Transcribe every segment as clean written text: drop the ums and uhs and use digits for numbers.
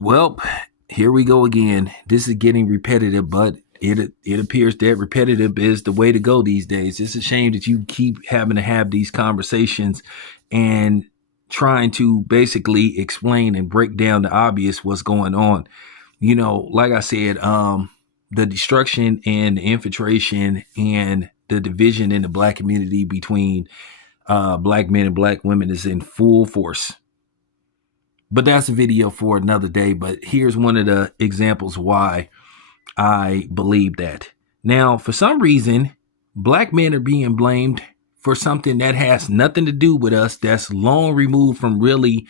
Well, here we go again. This is getting repetitive, but it appears that repetitive is the way to go these days. It's a shame that you keep having to have these conversations and trying to basically explain and break down the obvious what's going on. Like I said, the destruction and the infiltration and the division in the black community between black men and black women is in full force. But that's a video for another day. But here's one of the examples why I believe that. Now, for some reason, black men are being blamed for something that has nothing to do with us, that's long removed from really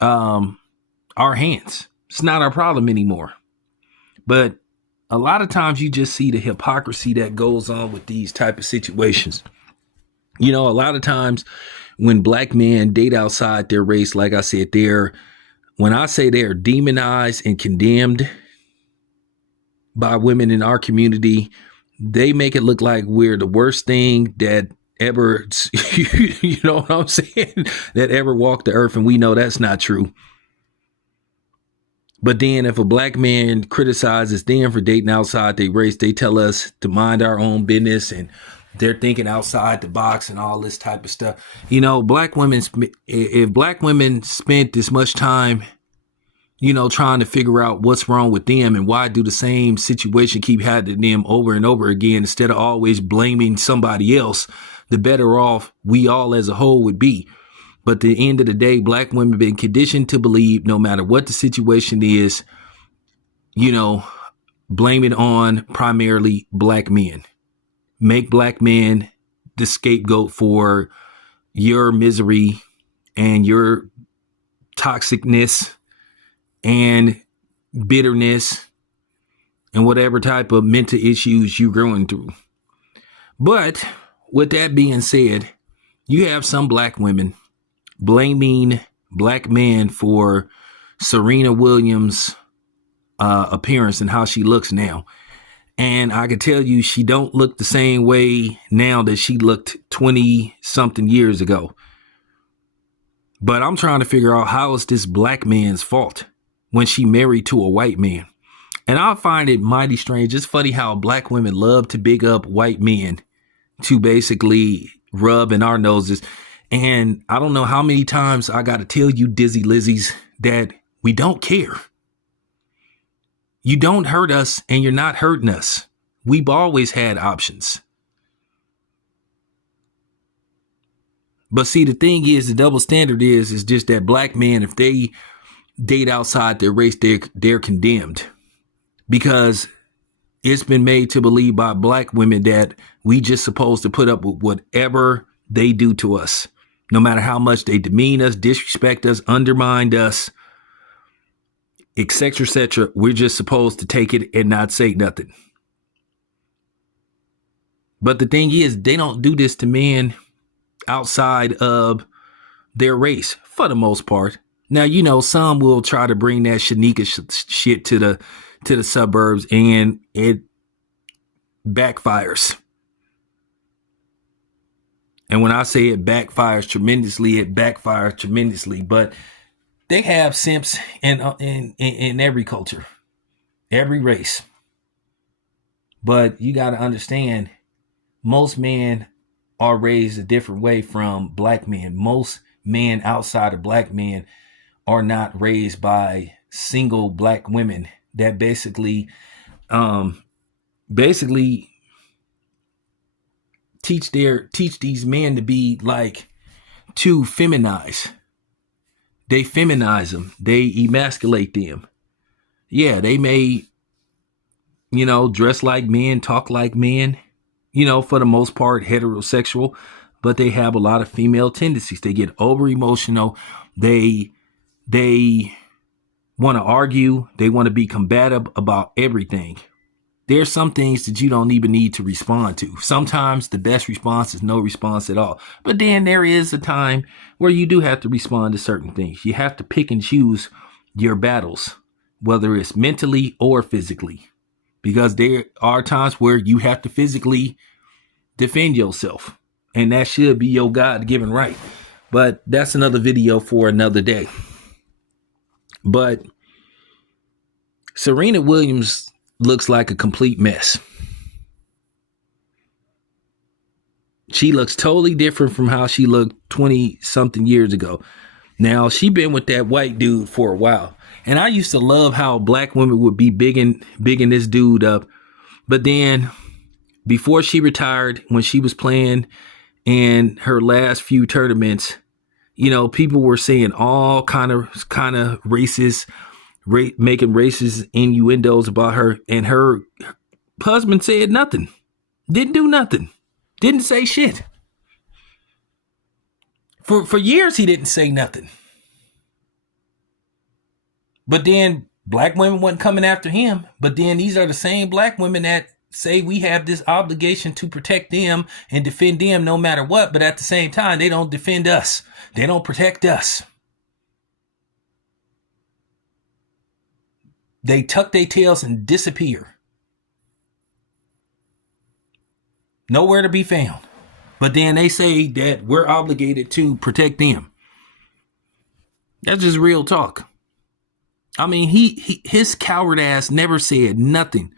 our hands. It's not our problem anymore. But a lot of times you just see the hypocrisy that goes on with these type of situations. A lot of times when black men date outside their race, like I said, when I say they're demonized and condemned by women in our community, they make it look like we're the worst thing that ever, you know what I'm saying, that ever walked the earth. And we know that's not true. But then if a black man criticizes them for dating outside their race, they tell us to mind our own business and they're thinking outside the box and all this type of stuff. Black women, if black women spent this much time, trying to figure out what's wrong with them and why do the same situation keep happening to them over and over again, instead of always blaming somebody else, the better off we all as a whole would be. But at the end of the day, black women have been conditioned to believe no matter what the situation is, blame it on primarily black men. Make black men the scapegoat for your misery and your toxicness and bitterness and whatever type of mental issues you're going through. But with that being said, you have some black women blaming black men for Serena Williams' appearance and how she looks now. And I can tell you, she don't look the same way now that she looked 20 something years ago. But I'm trying to figure out, how is this black man's fault when she married to a white man? And I find it mighty strange. It's funny how black women love to big up white men to basically rub in our noses. And I don't know how many times I got to tell you dizzy Lizzies that we don't care. You don't hurt us and you're not hurting us. We've always had options. But see, the thing is, the double standard is just that black men, if they date outside their race, they're condemned. Because it's been made to believe by black women that we just supposed to put up with whatever they do to us. No matter how much they demean us, disrespect us, undermine us, etc., etc., we're just supposed to take it and not say nothing. But the thing is, they don't do this to men outside of their race for the most part. Now, some will try to bring that Shanika shit to the suburbs, and it backfires. And when I say it backfires tremendously, it backfires tremendously. But they have simps in every culture, every race. But you got to understand, most men are raised a different way from black men. Most men outside of black men are not raised by single black women that basically teach these men to be like too feminized. They feminize them. They emasculate them. Yeah, they may, dress like men, talk like men, for the most part, heterosexual, but they have a lot of female tendencies. They get over emotional. They want to argue. They want to be combative about everything. There's some things that you don't even need to respond to. Sometimes the best response is no response at all. But then there is a time where you do have to respond to certain things. You have to pick and choose your battles, whether it's mentally or physically, because there are times where you have to physically defend yourself, and that should be your God-given right. But that's another video for another day. But Serena Williams looks like a complete mess. She looks totally different from how she looked 20 something years ago. Now, she been with that white dude for a while. And I used to love how black women would be bigging this dude up. But then before she retired, when she was playing in her last few tournaments, you know, people were saying all kind of racist, making racist innuendos about her. And her husband said nothing, didn't do nothing, didn't say shit. For years, he didn't say nothing. But then black women weren't coming after him. But then these are the same black women that say we have this obligation to protect them and defend them no matter what. But at the same time, they don't defend us. They don't protect us. They tuck their tails and disappear. Nowhere to be found. But then they say that we're obligated to protect them. That's just real talk. I mean, his coward ass never said nothing.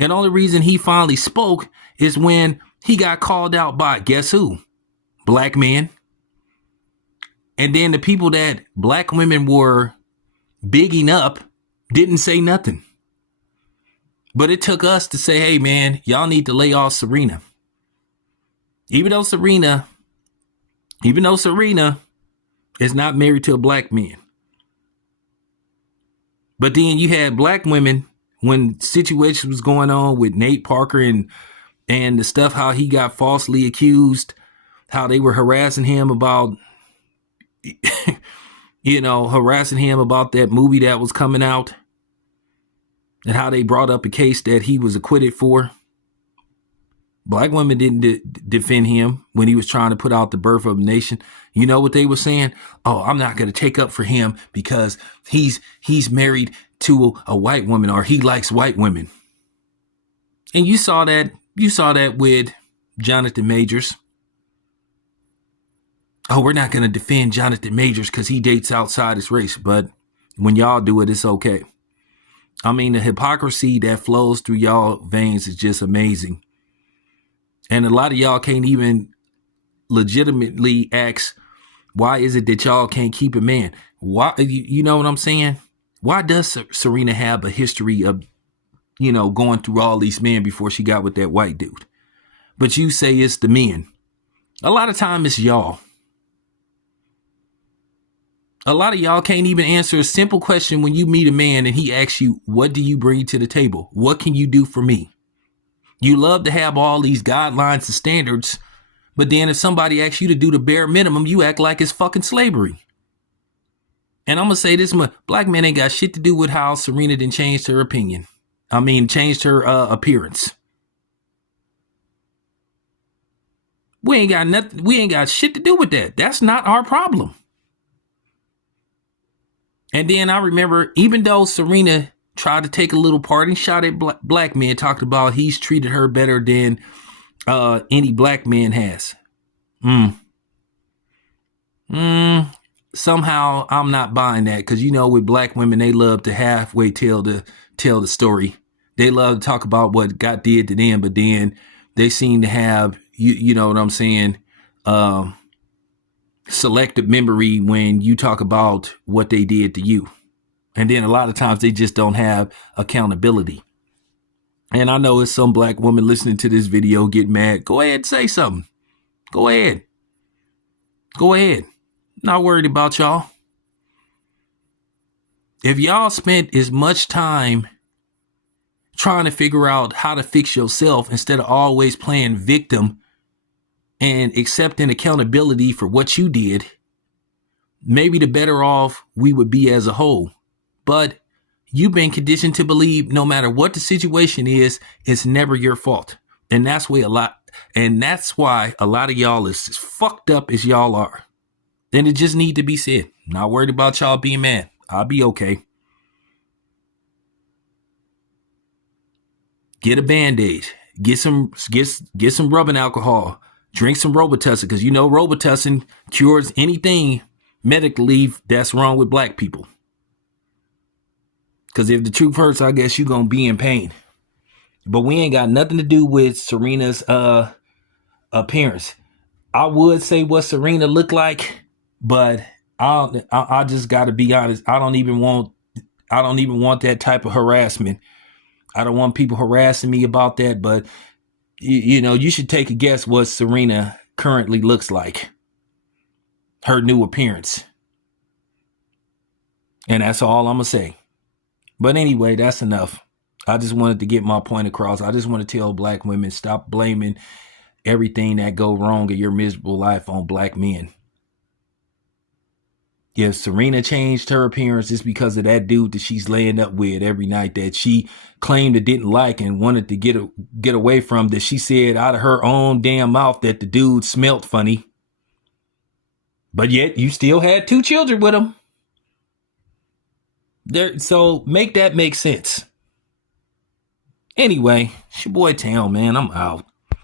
And the only reason he finally spoke is when he got called out by, guess who? Black men. And then the people that black women were bigging up didn't say nothing. But it took us to say, hey, man, y'all need to lay off Serena. Even though Serena is not married to a black man. But then you had black women when situations was going on with Nate Parker and the stuff, how he got falsely accused, how they were harassing him about, harassing him about that movie that was coming out and how they brought up a case that he was acquitted for. Black women didn't defend him when he was trying to put out The Birth of a Nation. You know what they were saying? Oh, I'm not going to take up for him because he's married to a white woman, or he likes white women. And you saw that with Jonathan Majors. Oh, we're not going to defend Jonathan Majors because he dates outside his race. But when y'all do it, it's okay. I mean, the hypocrisy that flows through y'all veins is just amazing. And a lot of y'all can't even legitimately ask, why is it that y'all can't keep a man? Why, you know what I'm saying? Why does Serena have a history of, going through all these men before she got with that white dude? But you say it's the men. A lot of time it's y'all. A lot of y'all can't even answer a simple question when you meet a man and he asks you, what do you bring to the table? What can you do for me? You love to have all these guidelines and standards, but then if somebody asks you to do the bare minimum, you act like it's fucking slavery. And I'm going to say this, black men ain't got shit to do with how Serena done changed her opinion. Changed her appearance. We ain't got nothing. We ain't got shit to do with that. That's not our problem. And then I remember, even though Serena tried to take a little parting shot at black men, talked about he's treated her better than any black man has. Somehow I'm not buying that, because with black women, they love to halfway tell the story. They love to talk about what God did to them, but then they seem to have you know what I'm saying, selective memory when you talk about what they did to you. And then a lot of times they just don't have accountability. And I know it's some black woman listening to this video get mad. Go ahead, say something. Go ahead. Not worried about y'all. If y'all spent as much time trying to figure out how to fix yourself instead of always playing victim and accepting accountability for what you did, maybe the better off we would be as a whole. But you've been conditioned to believe no matter what the situation is, it's never your fault. And that's why a lot of y'all is as fucked up as y'all are. Then it just need to be said. Not worried about y'all being mad. I'll be okay. Get a Band-Aid. Get some rubbing alcohol. Drink some Robitussin, because Robitussin cures anything medically that's wrong with black people. Because if the truth hurts, I guess you're going to be in pain. But we ain't got nothing to do with Serena's appearance. I would say what Serena looked like, but I just got to be honest. I don't even want that type of harassment. I don't want people harassing me about that, but you should take a guess what Serena currently looks like. Her new appearance. And that's all I'm going to say. But anyway, that's enough. I just wanted to get my point across. I just want to tell black women, stop blaming everything that go wrong in your miserable life on black men. If Serena changed her appearance, it's because of that dude that she's laying up with every night that she claimed it didn't like and wanted to get away from, that she said out of her own damn mouth that the dude smelt funny. But yet you still had 2 children with him. So make that make sense. Anyway, it's your boy Town, man. I'm out.